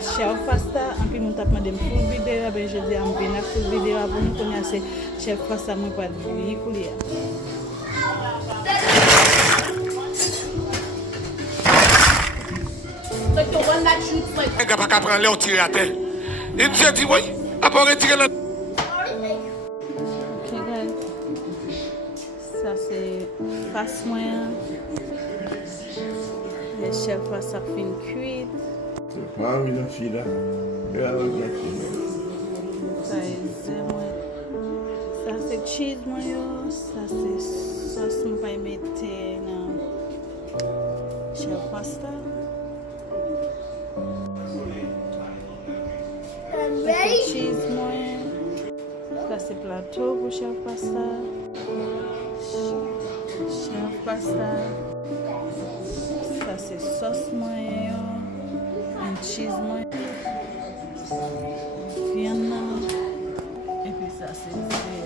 fait chef pasta, et puis nous avons demandé full vidéo, ben je dis on vient full vidéo pour nous connaître chef pasta moi pas de couler. Like the one that shoots like. Un gars pas qu'à prendre l'air tirer à terre. Il nous a dit oui, après retirer la. Ok guys, ça c'est face moyen. Le chef pasta fin cuit. C'est pas une fille là. Ça c'est cheese moyo, ça c'est sauce moi pas mettre dans chef pasta. Ça c'est cheese moyen. Ça c'est plateau pour chef pasta. Chef pasta. Ça c'est sauce moyen. Un cheese moyen. Viande. Et puis ça c'est fait.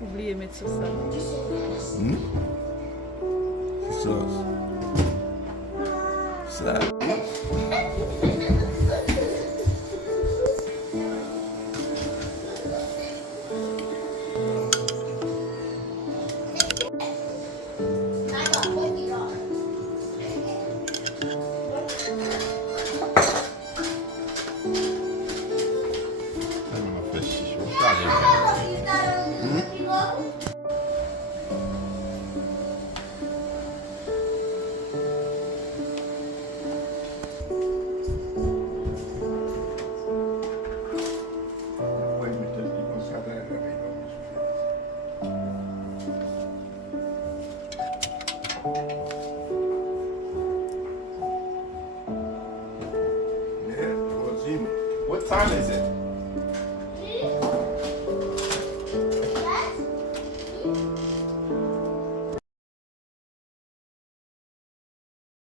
Oubliez mettre sur ça. Sauce. Ça. What time is it?